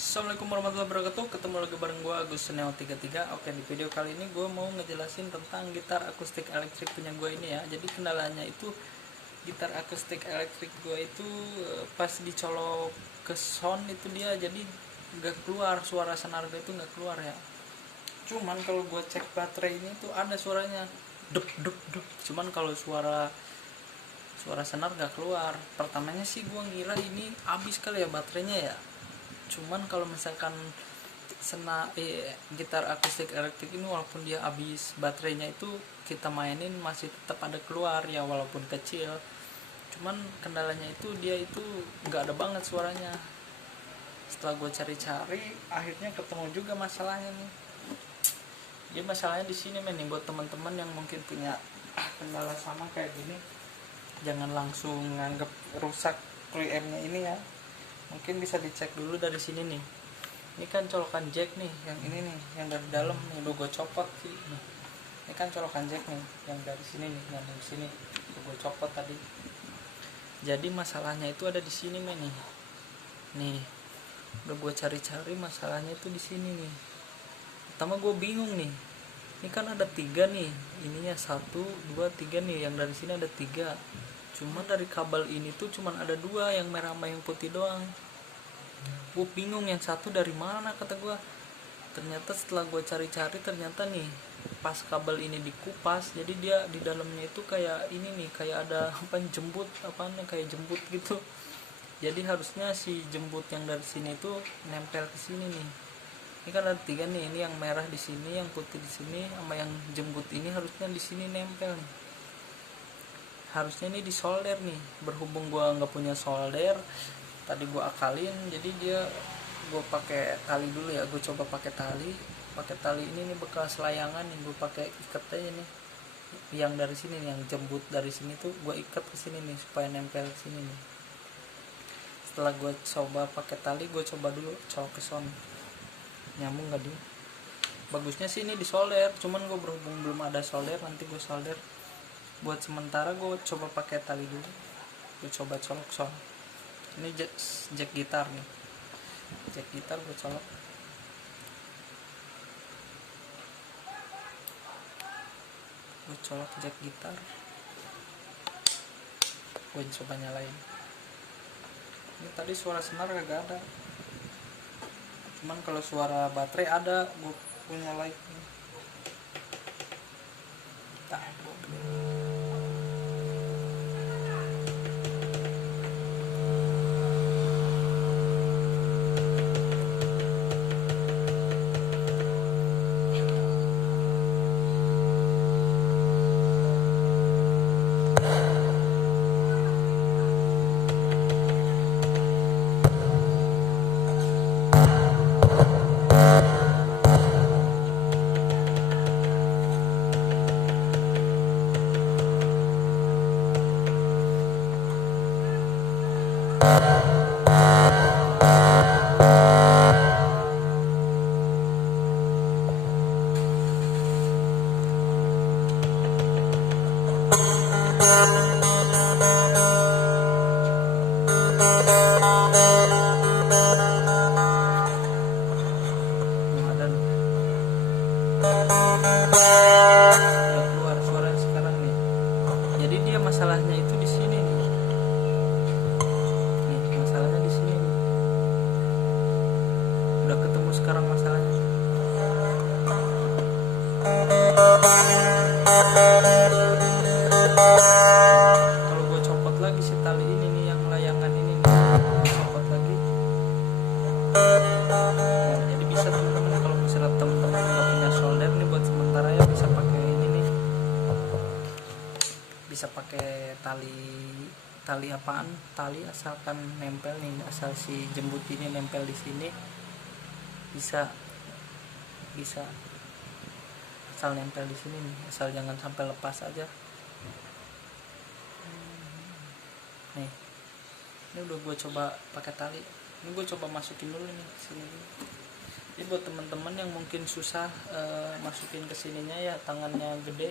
Assalamualaikum warahmatullahi wabarakatuh. Ketemu lagi bareng gue Agus Seneo 33. Oke, di video kali ini gue mau ngejelasin tentang gitar akustik elektrik punya gue ini ya. Jadi kendalanya itu gitar akustik elektrik gue itu pas dicolok ke sound itu dia jadi nggak keluar, suara senar gue itu nggak keluar ya. Cuman kalau gue cek baterai ini tuh ada suaranya duk duk duk. Cuman kalau suara senar nggak keluar. Pertamanya sih gue ngira ini habis kali ya baterainya ya. Cuman kalau misalkan gitar akustik elektrik ini walaupun dia habis baterainya itu kita mainin masih tetap ada keluar ya, walaupun kecil. Cuman kendalanya itu dia itu nggak ada banget suaranya. Setelah gue cari-cari akhirnya ketemu juga masalahnya nih. Jadi masalahnya di sini nih, buat teman-teman yang mungkin punya kendala sama kayak gini, jangan langsung nganggep rusak preampnya ini ya. Mungkin bisa dicek dulu dari sini nih. Ini kan colokan jack nih, yang ini nih, yang dari dalam nih udah gue copot sih. Ini kan colokan jack nih, yang dari sini nih, yang dari sini udah gue copot tadi. Jadi masalahnya itu ada di sini nih. Nih, udah gue cari-cari masalahnya itu di sini nih. Pertama gue bingung nih. Ini kan ada 3 nih, ininya 1, 2, 3 nih, yang dari sini ada 3. Cuman dari kabel ini tuh cuman ada 2, yang merah sama yang putih doang. Gue bingung yang satu dari mana kata gue. Ternyata setelah gue cari-cari ternyata nih pas kabel ini dikupas, jadi dia di dalamnya itu kayak ini nih, kayak ada jembut kayak jembut gitu. Jadi harusnya si jembut yang dari sini tuh nempel ke sini nih. Ini kan ada 3 nih, ini yang merah di sini, yang putih di sini, sama yang jembut ini harusnya di sini nempel nih. Harusnya ini disolder nih. Berhubung gua nggak punya solder, tadi gua akalin, jadi gua pakai tali dulu ya. Gua coba pakai tali ini nih bekas layangan nih, gua pakai ikat aja nih. Yang dari sini nih, yang jembut dari sini tuh gua ikat ke sini nih supaya nempel ke sini nih. Setelah gua coba pakai tali, gua coba dulu colok ke sound. Nyambung nggak dia? Bagusnya sih ini disolder, cuman gua berhubung belum ada solder, nanti gua solder. Buat sementara gue coba pakai tali dulu, gue coba colok sound. Ini jack gitar nih, jack gitar gue colok. Jack gitar, gue coba nyalain. Ini tadi suara senar gak ada, cuman kalau suara baterai ada. Gue nyalain. Udah keluar suara sekarang nih. Jadi dia masalahnya itu di sini nih. Nih masalahnya di sini nih. Udah ketemu sekarang masalahnya. Kalau gue copot lagi si tali ini nih, yang layangan ini nih, copot lagi. Jadi bisa teman-teman, kalau misalnya teman-teman nggak punya solder nih, buat sementara ya bisa pakai ini nih, bisa pakai tali asalkan nempel nih, asal si jembut ini nempel di sini, bisa asal nempel di sini nih, asal jangan sampai lepas aja. Nih, ini udah gue coba pakai tali. Ini gue coba masukin dulu nih sini. Ini buat teman-teman yang mungkin susah masukin ke sininya ya, tangannya gede,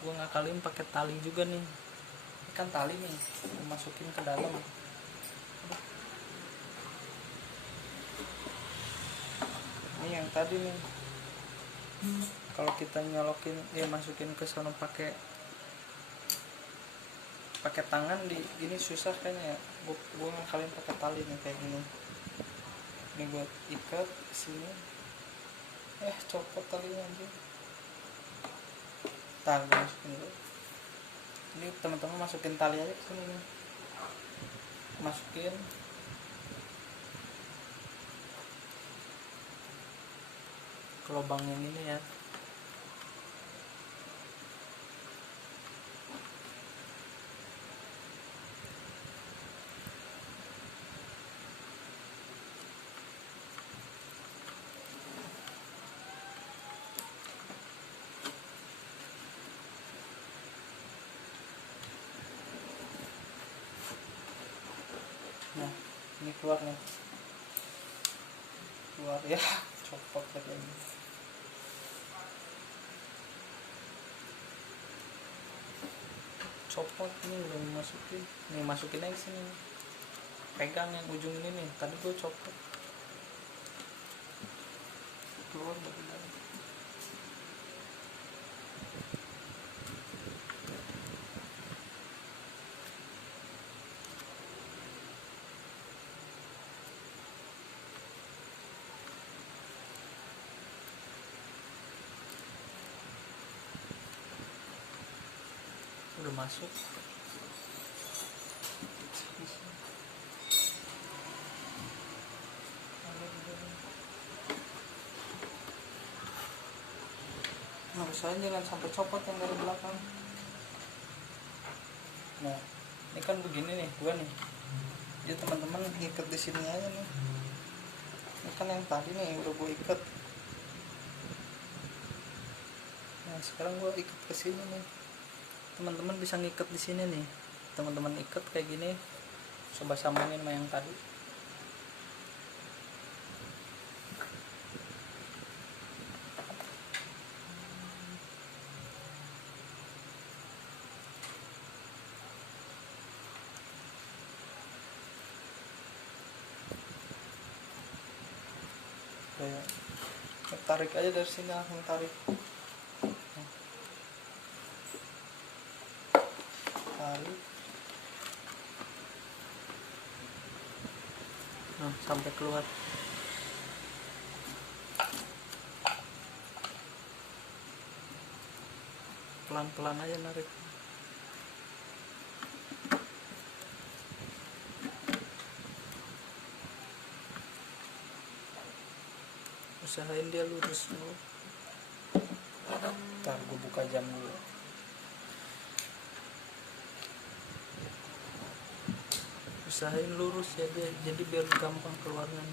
gue ngakalin pakai tali juga nih. Ini kan tali nih, gue masukin ke dalam. ini yang tadi nih, kalau kita nyolokin masukin ke sono pakai tangan di ini susah kayaknya ya. Gua ngakalin pakai tali nih kayak gini. Ini buat ikat sini, copot talinya aja. Gua masukin dulu. Ini teman-teman masukin tali aja ke sini nih. Masukin ke lubang yang ini ya. Nah, ini keluar nih. Keluar ya, copot kayak ini. Copot ini udah masukin. Nih masukin aja sini. Pegang yang ujung ini nih. Tadi gue copot. Keluar dari dalam. Udah masuk. Nah, usahain jangan sampai copot yang dari belakang. Nah, ini kan begini nih, gua nih. Jadi teman-teman ikat di sini aja nih. Ini kan yang tadi nih udah gua ikat. Nah, sekarang gua ikat ke sini nih. Teman-teman bisa ngikat di sini nih. Teman-teman ikat kayak gini. Coba samain sama yang tadi. Kayak tarik aja dari sini, langsung tarik. Tarik. Nah, sampai keluar. Pelan-pelan aja narik. Usahain dia lurus dulu. Ntar gue buka jam dulu. Usahain lurus ya dia, jadi biar gampang keluarnya.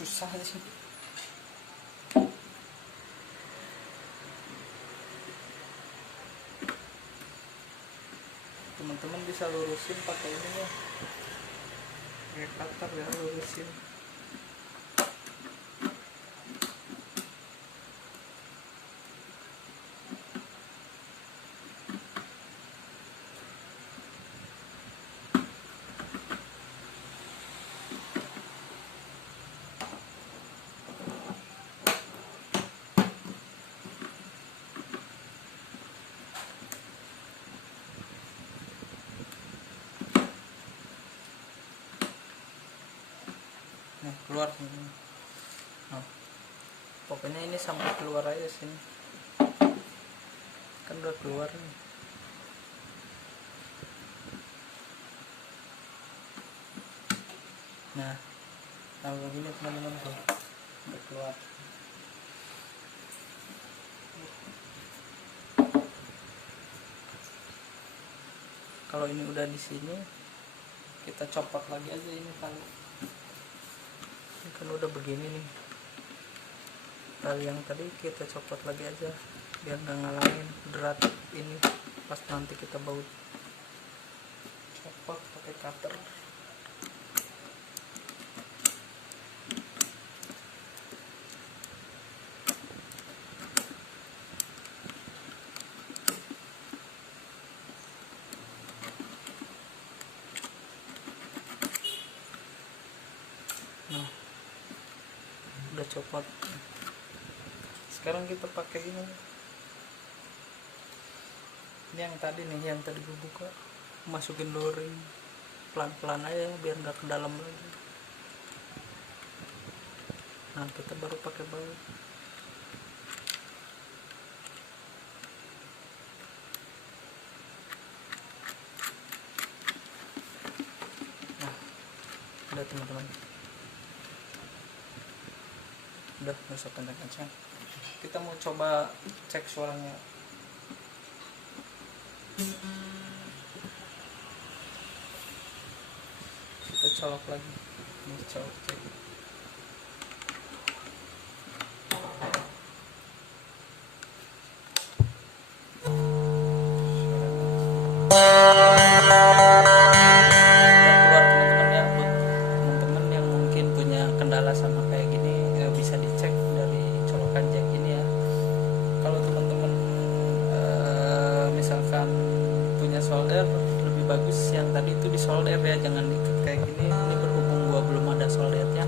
Susah sih. Teman-teman bisa lurusin pakai ini ya, kayak cutter ya, lurusin. Nah, keluar sini. Nah, pokoknya ini sampai keluar aja sini. Kan udah keluar nih. Nah, kalau begini teman-teman tuh udah keluar. Kalau ini udah di sini, kita copot lagi aja ini tali. Ini kan udah begini nih. Tali yang tadi kita copot lagi aja biar nggak ngalangin berat ini. pas nanti kita baut. Copot pakai cutter. Nah, udah copot. Sekarang kita pakai ini yang tadi nih, yang tadi gue buka, masukin luring pelan-pelan aja biar nggak ke dalam lagi. Nah, kita baru pakai baut. Nah, udah teman-teman, udah nggak usah kencang-kencang. Kita mau coba cek suaranya. Kita colok lagi, ini colok cek. Sama kayak gini bisa dicek dari colokan jack ini ya. Kalau teman-teman misalkan punya solder, lebih bagus yang tadi itu disolder ya, jangan diikat kayak gini. Ini berhubung gua belum ada soldernya,